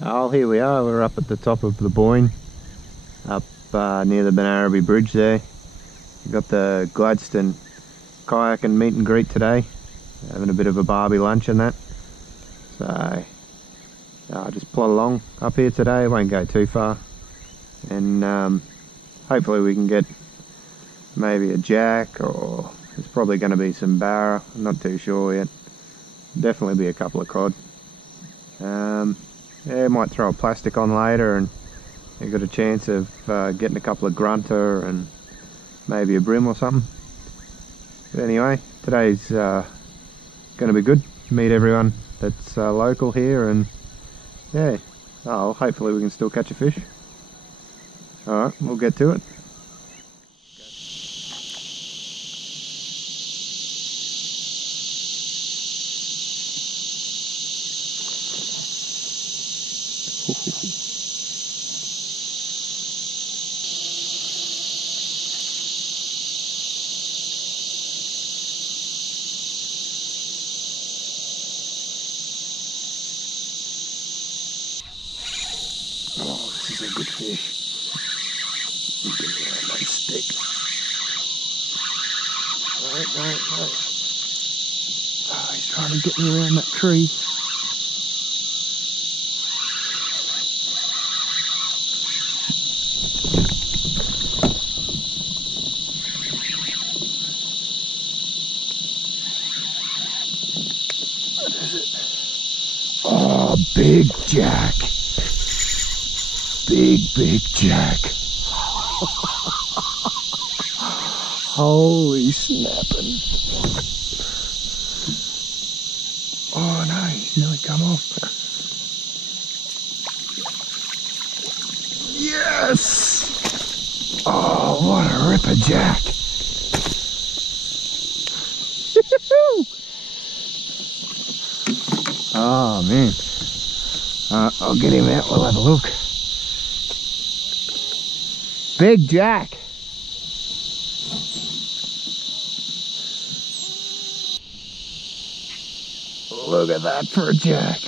Oh, here we are. We're up at the top of the Boyne, up near the Mangrove Bridge there. We've got the Gladstone kayak and meet and greet today. Having a bit of a barbie lunch and that. So, I'll just plod along up here today. Won't go too far. And hopefully we can get maybe a jack, or there's probably going to be some barra. I'm not too sure yet. Definitely be a couple of cod. Yeah, might throw a plastic on later, and you've got a chance of getting a couple of grunter and maybe a brim or something. But anyway, today's going to be good. Meet everyone that's local here, and yeah, hopefully we can still catch a fish. Alright, we'll get to it. Oh, this is a good fish. Give me a nice stick. Right. Oh, he's trying to get me around that tree. What is it? Oh, big jack. Big jack. Holy snapping. Oh no, he's nearly come off. Yes! Oh, what a ripper jack. Oh man. I'll get him out, we'll have a look. Big jack. Look at that for a jack.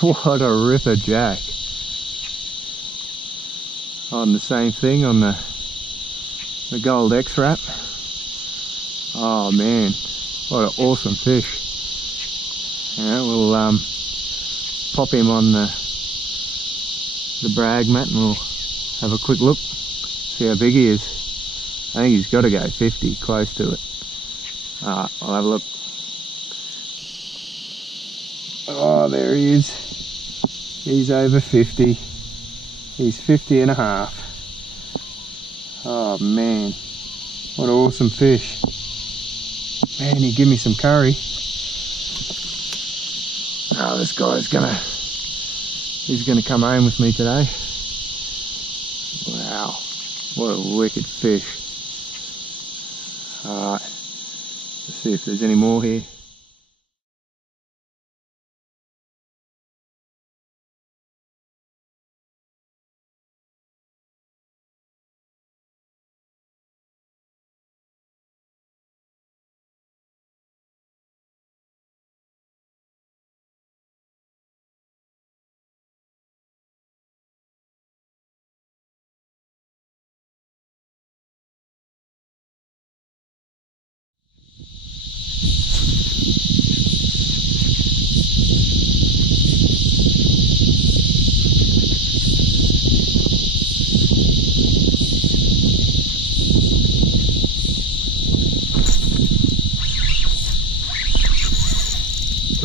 What a ripper jack. On the same thing, on the gold X-Wrap. Oh man, what an awesome fish. Yeah, we'll pop him on the brag mat and we'll have a quick look, see how big he is. I think he's got to go 50, close to it. Alright, I'll have a look. Oh, there he is. He's over 50. He's 50 and a half. Oh man, what an awesome fish. Man, he give me some curry. Oh, this guy's he's gonna come home with me today. Wow, what a wicked fish. Alright, let's see if there's any more here.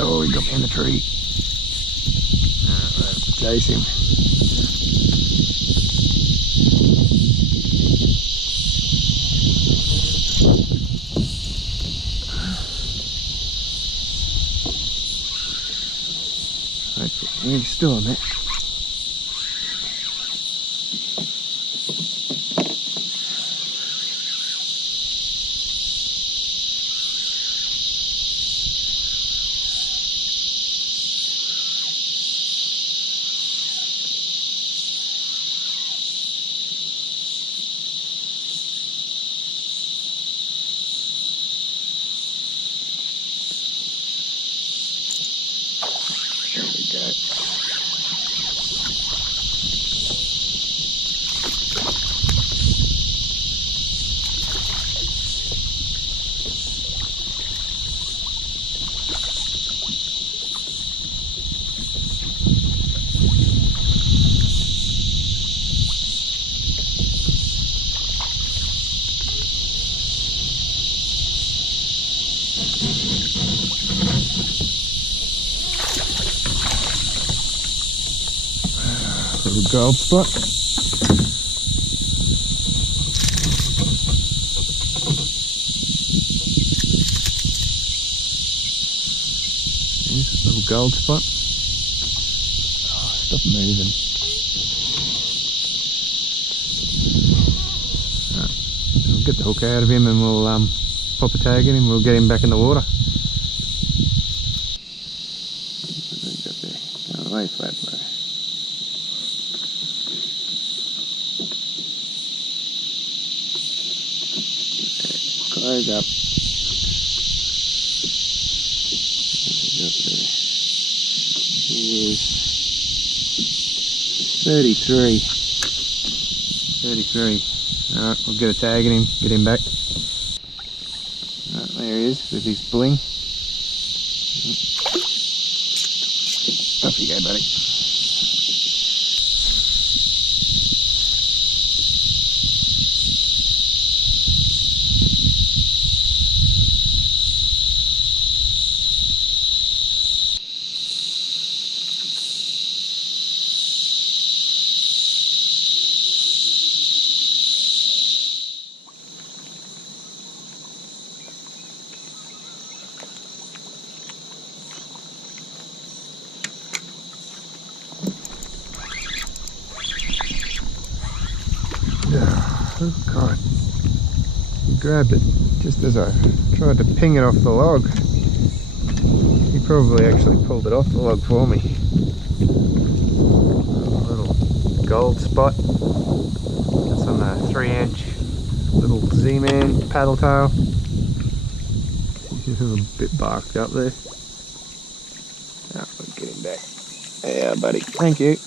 Oh, he got me in the tree. I have to chase him. He's still on there. There we go. Little gold spot. There's a little gold spot. Oh, stop moving. Right. We'll get the hook out of him and we'll pop a tag in him. We'll get him back in the water. Go away, flat bro. Close up. Here's 33. 33. Alright, we'll get a tag in him, get him back. Right, there he is with his bling. Off you go, buddy. Oh God, he grabbed it just as I tried to ping it off the log. He probably actually pulled it off the log for me. A little gold spot. That's on the 3-inch little Z-Man paddle tail. He's a little bit barked up there. Oh, we'll get him back. Yeah, buddy, thank you.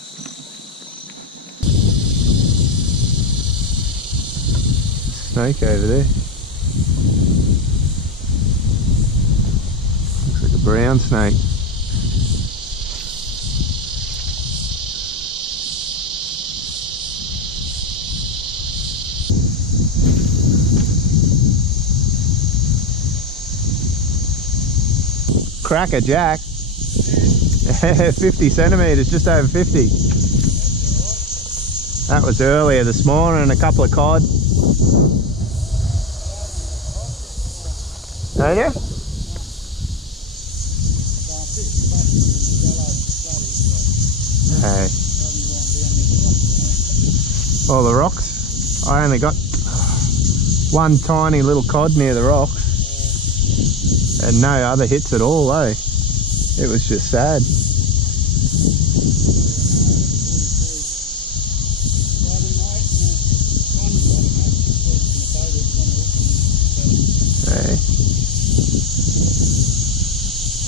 Snake over there. Looks like a brown snake. Cracker jack. 50 centimetres, just over 50. That was earlier this morning, a couple of cod. Don't you? Hey. Oh, the rocks? I only got one tiny little cod near the rocks and no other hits at all, eh? It was just sad. Hey.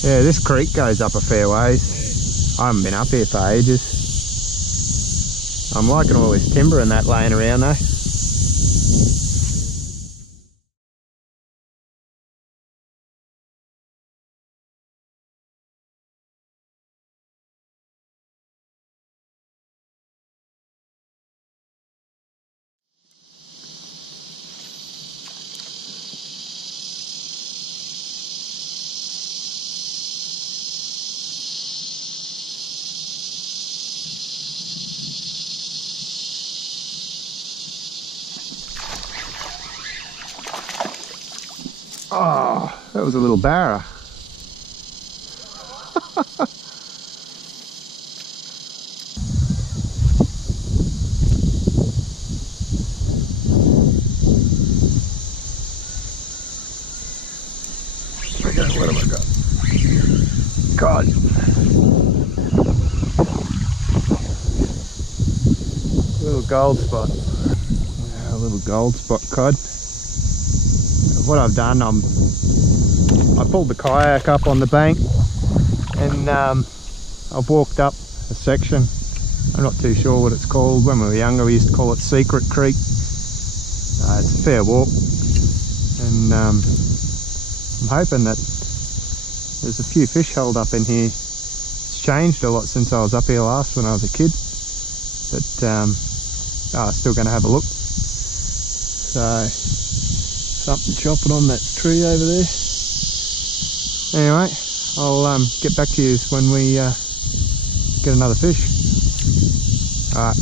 Yeah, this creek goes up a fair ways. I haven't been up here for ages. I'm liking all this timber and that laying around though. Oh, that was a little barra. Okay, what have I got? Cod. Little gold spot. Yeah, a little gold spot cod. What I've done, I pulled the kayak up on the bank and I've walked up a section. I'm not too sure what it's called. When we were younger we used to call it Secret Creek. It's a fair walk and I'm hoping that there's a few fish held up in here. It's changed a lot since I was up here last when I was a kid, but I'm still going to have a look. So something chopping on that tree over there. Anyway, I'll get back to you when we get another fish. Alright.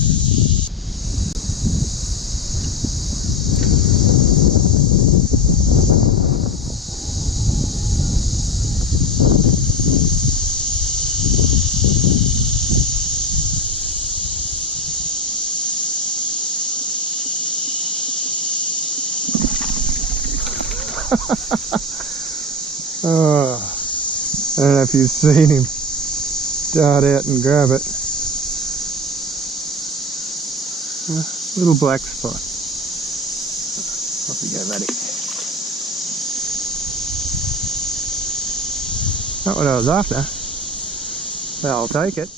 Oh, I don't know if you've seen him dart out and grab it. Little black spot. Off we go, buddy. Not what I was after. So I'll take it.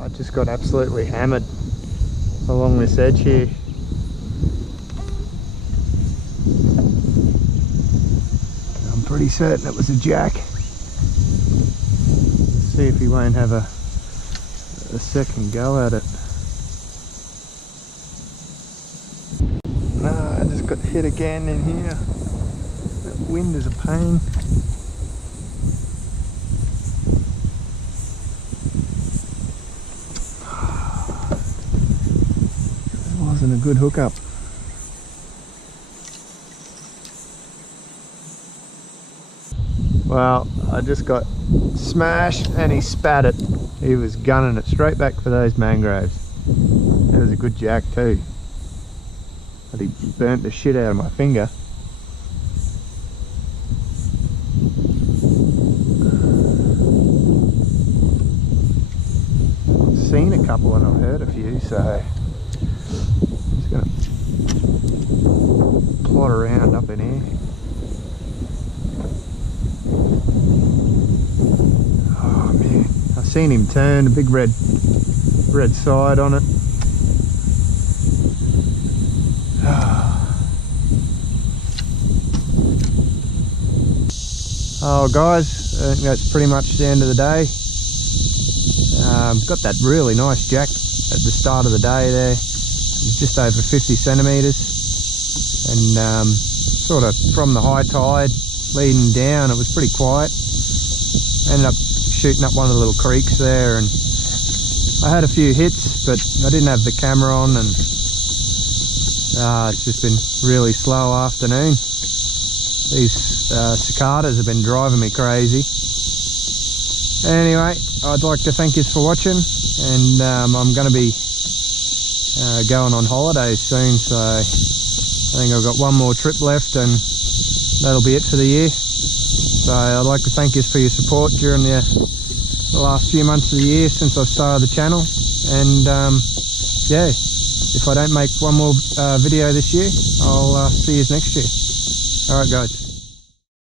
I just got absolutely hammered along this edge here. I'm pretty certain it was a jack. Let's see if he won't have a second go at it. No, I just got hit again in here. That wind is a pain. Wasn't a good hookup. Well, I just got smashed and he spat it. He was gunning it straight back for those mangroves. It was a good jack too. But he burnt the shit out of my finger. I've seen a couple and I've heard a few, so gonna plot around up in here. Oh man, I've seen him turn, a big red side on it. Oh guys, I think that's pretty much the end of the day. Got that really nice jack at the start of the day there. Just over 50 centimetres, and sort of from the high tide leading down it was pretty quiet. Ended up shooting up one of the little creeks there, and I had a few hits but I didn't have the camera on, and it's just been really slow afternoon. These cicadas have been driving me crazy. Anyway, I'd like to thank you for watching, and I'm going to be going on holidays soon, so I think I've got one more trip left and that'll be it for the year. So I'd like to thank you for your support during the last few months of the year since I've started the channel, and yeah, if I don't make one more video this year, I'll see you next year. Alright guys.